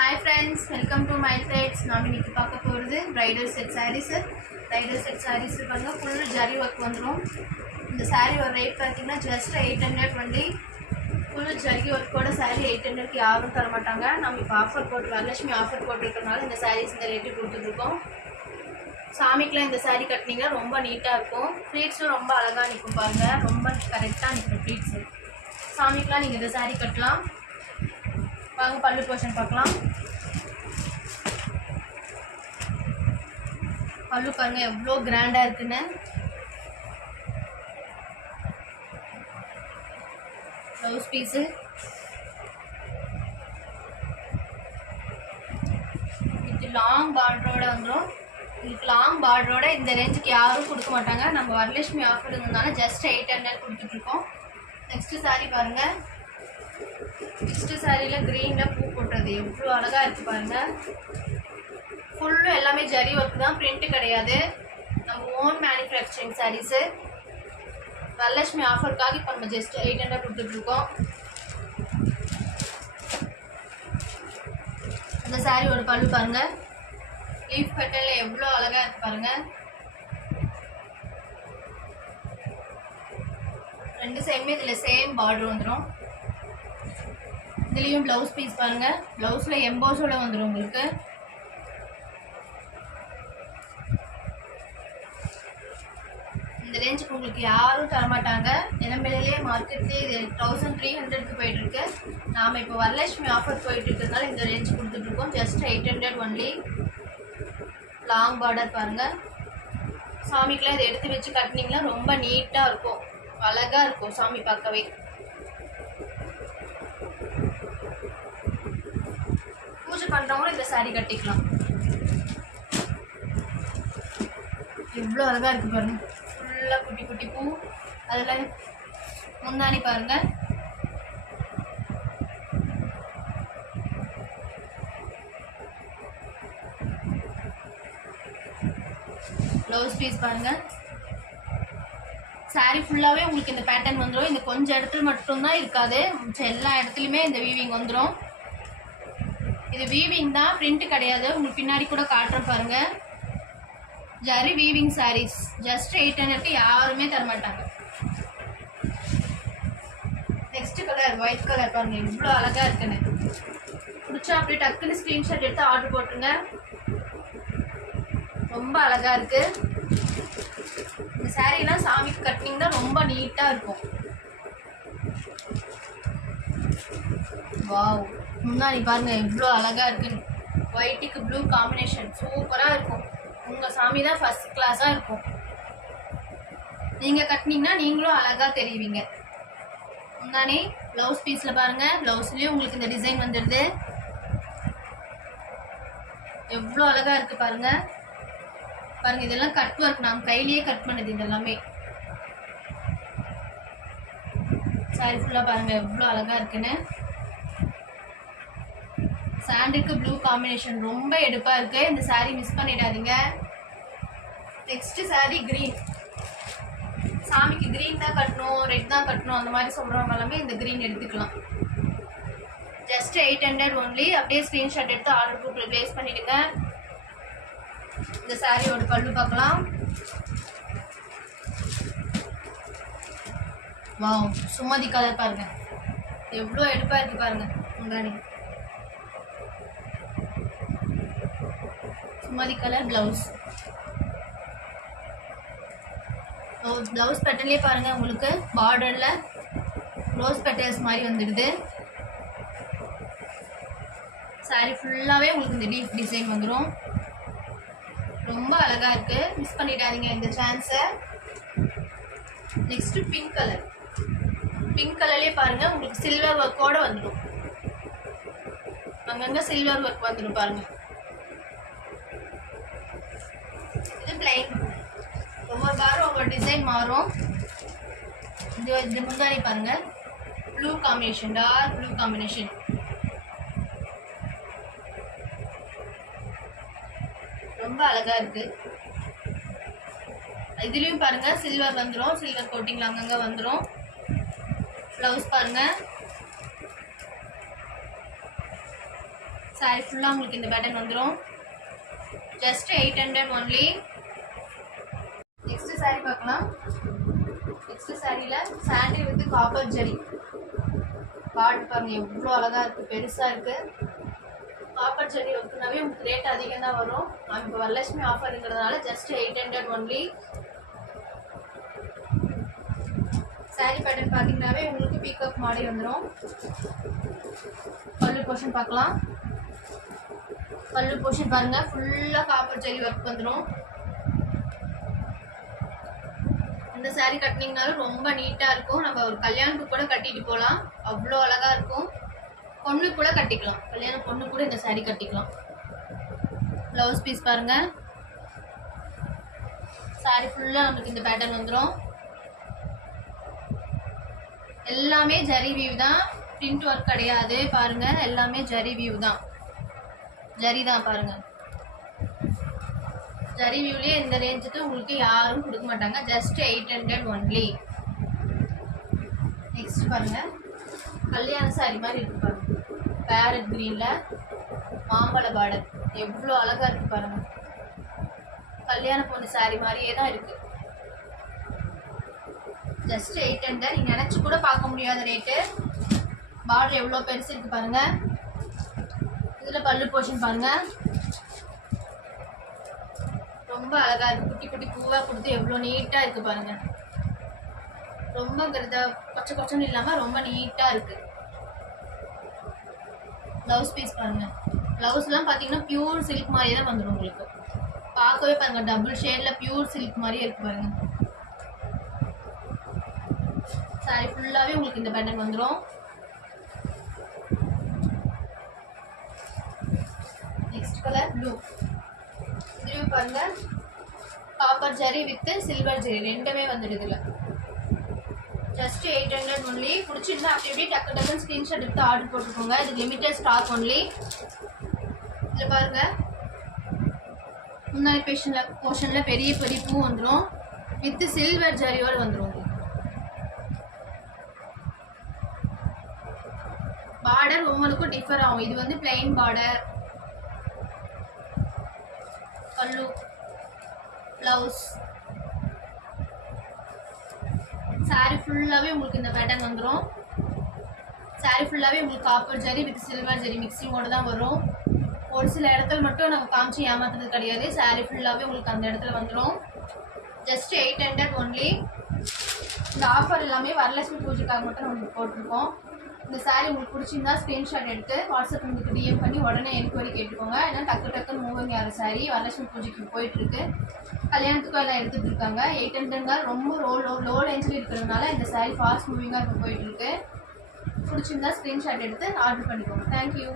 Hi friends, welcome to my threads. நான் இன்னைக்கு பார்க்க போறது bridal set sarees. Bridal set sarees பாருங்க full ஜரி work வந்துரும். இந்த saree ஒரு ரேட் பாத்தீங்கன்னா just 800 only. full zari work ஓட saree 800 க்கு யாரும் தர மாட்டாங்க. நம்ம இப்ப ஆஃபர் போட்டு வரலட்சுமி ஆஃபர் போட்டுட்டனால இந்த sarees இந்த ரேட் கொடுத்துட்டு இருக்கோம். சாமிக்குலாம் இந்த saree கட்டினீங்கன்னா ரொம்ப நீட்டா இருக்கும். ஃப்ளீட்ஸும் ரொம்ப அழகா நிக்கும் பாருங்க. ரொம்ப கரெக்ட்டா நிக்கும் ஃப்ளீட்ஸ். சாமிக்குலாம் நீங்க இந்த saree கட்டலாம். வாங்க பல்லு போர்ஷன் பார்க்கலாம். பல்லு பாருங்க எவ்வளோ கிராண்டா இருக்குன்னு. ப்ளவுஸ் பீஸு இது லாங் பார்டரோட வந்துடும். இதுக்கு லாங் பார்டரோட இந்த ரேஞ்சுக்கு யாரும் கொடுக்க மாட்டாங்க. நம்ம வரலட்சுமி ஆஃபர் இருந்ததுனால ஜஸ்ட் 800 கொடுத்துட்ருக்கோம். நெக்ஸ்ட்டு சாரீ பாருங்க. நெக்ஸ்ட் சாரியில கிரீன்ல பூ போட்டது எவ்வளோ அழகா இருக்கு பாருங்க. ஃபுல்லும் எல்லாமே ஜரி ஒர்க் தான், பிரிண்ட் கிடையாது. நம்ம ஓன் மேனுஃபேக்சரிங் சாரீஸ். வரலட்சுமி ஆஃபருக்காக இப்போ நம்ம ஜஸ்ட் 800 கொடுத்துட்டு இருக்கோம். இந்த சாரியோட பல்லு பாருங்க. லீஃப் கட்டல எவ்வளோ அழகா இருக்கு பாருங்க. ரெண்டு சைடுமே இதுல சேம் பார்டர் வந்துடும். இதுலேயும் ப்ளவுஸ் பீஸ் பாருங்க. ப்ளவுஸில் எம்போஸோட வந்துடும் உங்களுக்கு. இந்த ரேஞ்சுக்கு உங்களுக்கு யாரும் தரமாட்டாங்க. இளம்பிலையே மார்க்கெட்லேயே இது 1300க்கு போயிட்டு இருக்கு. நாம் இப்போ வரலட்சுமி ஆஃபர் போயிட்டு இருக்கிறதுனால இந்த ரேஞ்ச் கொடுத்துட்டு இருக்கோம். Just 800 only. லாங் பார்டர் பாருங்க. சாமிக்கெலாம் இதை எடுத்து வச்சு கட்டினீங்கன்னா ரொம்ப நீட்டாக இருக்கும், அழகாக இருக்கும் சாமி பார்க்கவே. பூஜை பண்றவங்களும் இந்த சாரி கட்டிக்கலாம். எவ்வளோ அழகா இருக்கு பாருங்க. ஃபுல்லா குட்டி குட்டி பூ. அதுல முந்தானி பாருங்க. ப்ளவுஸ் பீஸ் பாருங்க. சாரி ஃபுல்லாவே உங்களுக்கு இந்த பேட்டர்ன் வந்துடும். இந்த கொஞ்சம் இடத்துல மட்டும்தான் இருக்காது, எல்லா இடத்துலையுமே இந்த வீவிங் வந்துடும். இது வீவிங் தான், பிரிண்ட் கிடையாது. உங்களுக்கு பின்னாடி கூட காட்டுறேன் பாருங்க. ஜரி வீவிங் சாரீஸ் ஜஸ்ட் 800க்கு யாருமே தரமாட்டாங்க. நெக்ஸ்ட் கலர் ஒயிட் கலர் பாருங்க இவ்வளோ அழகா இருக்குன்னு. பிடிச்சா அப்படியே டக்குன்னு ஸ்கிரீன்ஷாட் எடுத்து ஆர்டர் போட்டுருங்க. ரொம்ப அழகா இருக்கு. இந்த சாரீலாம் சாமிக்கு கட்டினீங்கன்னா ரொம்ப நீட்டா இருக்கும். வாவ், முன்னாடி பாருங்க எவ்வளோ அழகா இருக்குன்னு. ஒயிட்டுக்கு ப்ளூ காம்பினேஷன் சூப்பராக இருக்கும். உங்கள் சாமி தான் ஃபர்ஸ்ட் கிளாஸாக இருக்கும். நீங்கள் கட்டினீங்கன்னா நீங்களும் அழகாக தெரிவிங்க. முன்னாடி ப்ளவுஸ் பீஸில் பாருங்க. ப்ளவுஸ்லேயும் உங்களுக்கு இந்த டிசைன் வந்துடுது. எவ்வளோ அழகா இருக்கு பாருங்க. பாருங்க இதெல்லாம் கட் ஒர்க், நாம் கையிலேயே கட் பண்ணது இது எல்லாமே. சாரி ஃபுல்லாக பாருங்க எவ்வளோ அழகா இருக்குன்னு. சாண்டுக்கு ப்ளூ காம்பினேஷன் ரொம்ப எடுப்பா இருக்கு. இந்த சாரி மிஸ் பண்ணிடாதீங்க. Next sorry green. சாமிக்கு கிரீன் தான் கட்டணும், ரெட் தான் கட்டணும் அந்த மாதிரி சொல்றவங்க எல்லாமே இந்த கிரீன் எடுத்துக்கலாம். Just 800 only. அப்படியே ஸ்கிரீன்ஷாட் எடுத்து ஆர்டர் புக்கில் பிளேஸ் பண்ணிடுங்க. இந்த சாரியோட பல்லு பார்க்கலாம். வாவ், சுமதி கலர் பாருங்க எவ்வளோ எடுப்பா இருக்கு பாருங்க. முன்னாடி சுமதி கலர் பிளவுஸ். பிளவுஸ் பேட்டர்ன்லேயே பாருங்க உங்களுக்கு பார்டர்ல ரோஸ் பெட்டல்ஸ் மாதிரி வந்துடுது. சாரி ஃபுல்லாவே உங்களுக்கு இந்த டீப் டிசைன் வந்துடும். ரொம்ப அழகா இருக்கு, மிஸ் பண்ணிடாதீங்க இந்த சான்ஸை. Next pink colour. பிங்க் கலர்லேயே பாருங்க உங்களுக்கு சில்வர் ஒர்க்கோட வந்துடும். அங்கங்க சில்வர் ஒர்க் வந்துடும் பாருங்க. இது பிளைன். ஒவ்வொரு பாரும் ஒவ்வொரு டிசைன் மாறும். இது முந்தானி பாருங்க blue combination, dark blue combination. ரொம்ப அழகா இருக்கு. இதுலயும் பாருங்க சில்வர் வந்துடும், சில்வர் கோட்டிங்ல அங்கங்க வந்துடும். ப்ளவுஸ் பாருங்க சாரி ஃபுல்லாக உங்களுக்கு இந்த பேட்டர்ன் வந்துடும். Just 800 only. நெக்ஸ்ட் சாரி பார்க்கலாம். நெக்ஸ்ட் சாரியில் சாண்டில் வித் காப்பர் ஜரி கார்டு பாருங்க எவ்வளோ அழகாக இருக்குது, பெருசாக இருக்குது. காப்பர் ஜரி ஒர்க்குனாவே உங்களுக்கு ரேட் அதிகம் தான் வரும். இப்போ வரலட்சுமி ஆஃபருங்கிறதுனால ஜஸ்ட் 800 ஒன்லி. சாரி பேட்டர்ன் பார்த்தீங்கன்னாவே உங்களுக்கு பீகாக் மாடி வந்துடும். பல்லு போர்ஷன் பார்க்கலாம். பல்லு போர்ஷன் பாருங்க ஃபுல்லாக காப்பர் ஜரி ஒர்க் வந்துடும். இந்த சாரி கட்டினீங்கனாலும் ரொம்ப நீட்டாக இருக்கும். நம்ம ஒரு கல்யாணத்துக்கு கூட கட்டிட்டு போகலாம், அவ்வளோ அழகாக இருக்கும். பொண்ணு கூட கட்டிக்கலாம், கல்யாண பொண்ணு கூட இந்த சாரி கட்டிக்கலாம். ப்ளவுஸ் பீஸ் பாருங்க. சாரி ஃபுல்லாக நமக்கு இந்த பேட்டர்ன் வந்துடும். எல்லாமே ஜரி வியூ தான், பிரிண்ட் ஒர்க் கிடையாது. பாருங்க எல்லாமே ஜரி வியூ தான், ஜரி தான் பாருங்க. ஜரி வியூலேயே இந்த ரேஞ்சுக்கு உங்களுக்கு யாரும் கொடுக்க மாட்டாங்க. Just 800 only. நெக்ஸ்ட் பாருங்க கல்யாண சாரி மாதிரி இருக்கு பாருங்க. பேரட் கிரீன்ல மாம்பழ பார்டர் எவ்வளோ அழகா இருக்கு பாருங்க. கல்யாண பொண்ணு சாரி மாதிரியே தான் இருக்கு. ஜஸ்ட் 800. நீங்க நினைச்சு கூட பார்க்க முடியாத ரேட்டு. பார்டர் எவ்வளோ பெருசு இருக்கு பாருங்க. இதுல பல்லு போர்ஷன் பாருங்க ரொம்ப அழகா இருக்கு. குட்டி குட்டி பூவா கொடுத்து எவ்வளோ நீட்டா இருக்கு பாருங்க. ரொம்ப கொச்சை கொச்சன்னு இல்லாம ரொம்ப நீட்டா இருக்கு. ப்ளவுஸ் பீஸ் பாருங்க. ப்ளவுஸ் எல்லாம் பாத்தீங்கன்னா பியூர் சில்க் மாதிரியே தான் வந்துடும் உங்களுக்கு. பார்க்கவே பாருங்க டபுள் ஷேட்ல பியூர் சில்க் மாதிரியே இருக்கு பாருங்க. சாரி ஃபுல்லாவே உங்களுக்கு இந்த பேட்டர்ன் வந்துடும். Next colour blue. இது பாருங்க copper zari with silver zari ரெண்டுமே வந்துடுதுல. Just 800 only. பிடிச்சிருந்தா அப்படி எப்படி டக்கு டக்குன்னு ஸ்க்ரீன்ஷாட் எடுத்து ஆர்டர் போட்டுக்கோங்க. இது லிமிட்டட் ஸ்டாக் ஒன்லி. இதில் பாருங்க முன்னாடி போர்ஷன்ல பெரிய பெரிய பூ வந்துடும் வித் சில்வர் ஜரியோடு வந்துடும். பார்டர் ஒவ்வொன்றுக்கும் டிஃபர் ஆகும். இது வந்து பிளைன் பார்டர். பல்லு ப்ளவுஸ் சாரி ஃபுல்லாகவே உங்களுக்கு இந்த பேட்டர்ன் வந்துடும். சாரி ஃபுல்லாகவே உங்களுக்கு copper zari with silver zari மிக்சிங்கோடு தான் வரும். ஒரு சில இடத்துல மட்டும் நம்ம காமிச்சு ஏமாத்துறது கிடையாது. சாரி ஃபுல்லாகவே உங்களுக்கு அந்த இடத்துல வந்துடும். Just 800 only. இந்த ஆஃபர் எல்லாமே வரலட்சுமி பூஜைக்காக மட்டும் நம்ம போட்டிருக்கோம். இந்த சாரி உங்களுக்கு பிடிச்சிருந்தா ஸ்க்ரீன்ஷாட் எடுத்து வாட்ஸ்அப் உங்களுக்கு டிஎம் பண்ணி உடனே என்கொயரி கேட்டுக்கோங்க. ஏன்னா டக்கு டக்குன்னு மூவிங் ஆகிற சாரி வரலட்சுமி பூஜைக்கு போயிட்டுருக்கு. கல்யாணத்துக்கும் எல்லாம் எடுத்துகிட்டு இருக்காங்க. 800 ரொம்ப லோ ரேஞ்சில் இருக்கிறதுனால இந்த சாரி ஃபாஸ்ட் மூவிங்காக இப்போ போயிட்டுருக்கு. பிடிச்சிருந்தா ஸ்க்ரீன்ஷாட் எடுத்து ஆர்டர் பண்ணிக்கோங்க. தேங்க்யூ.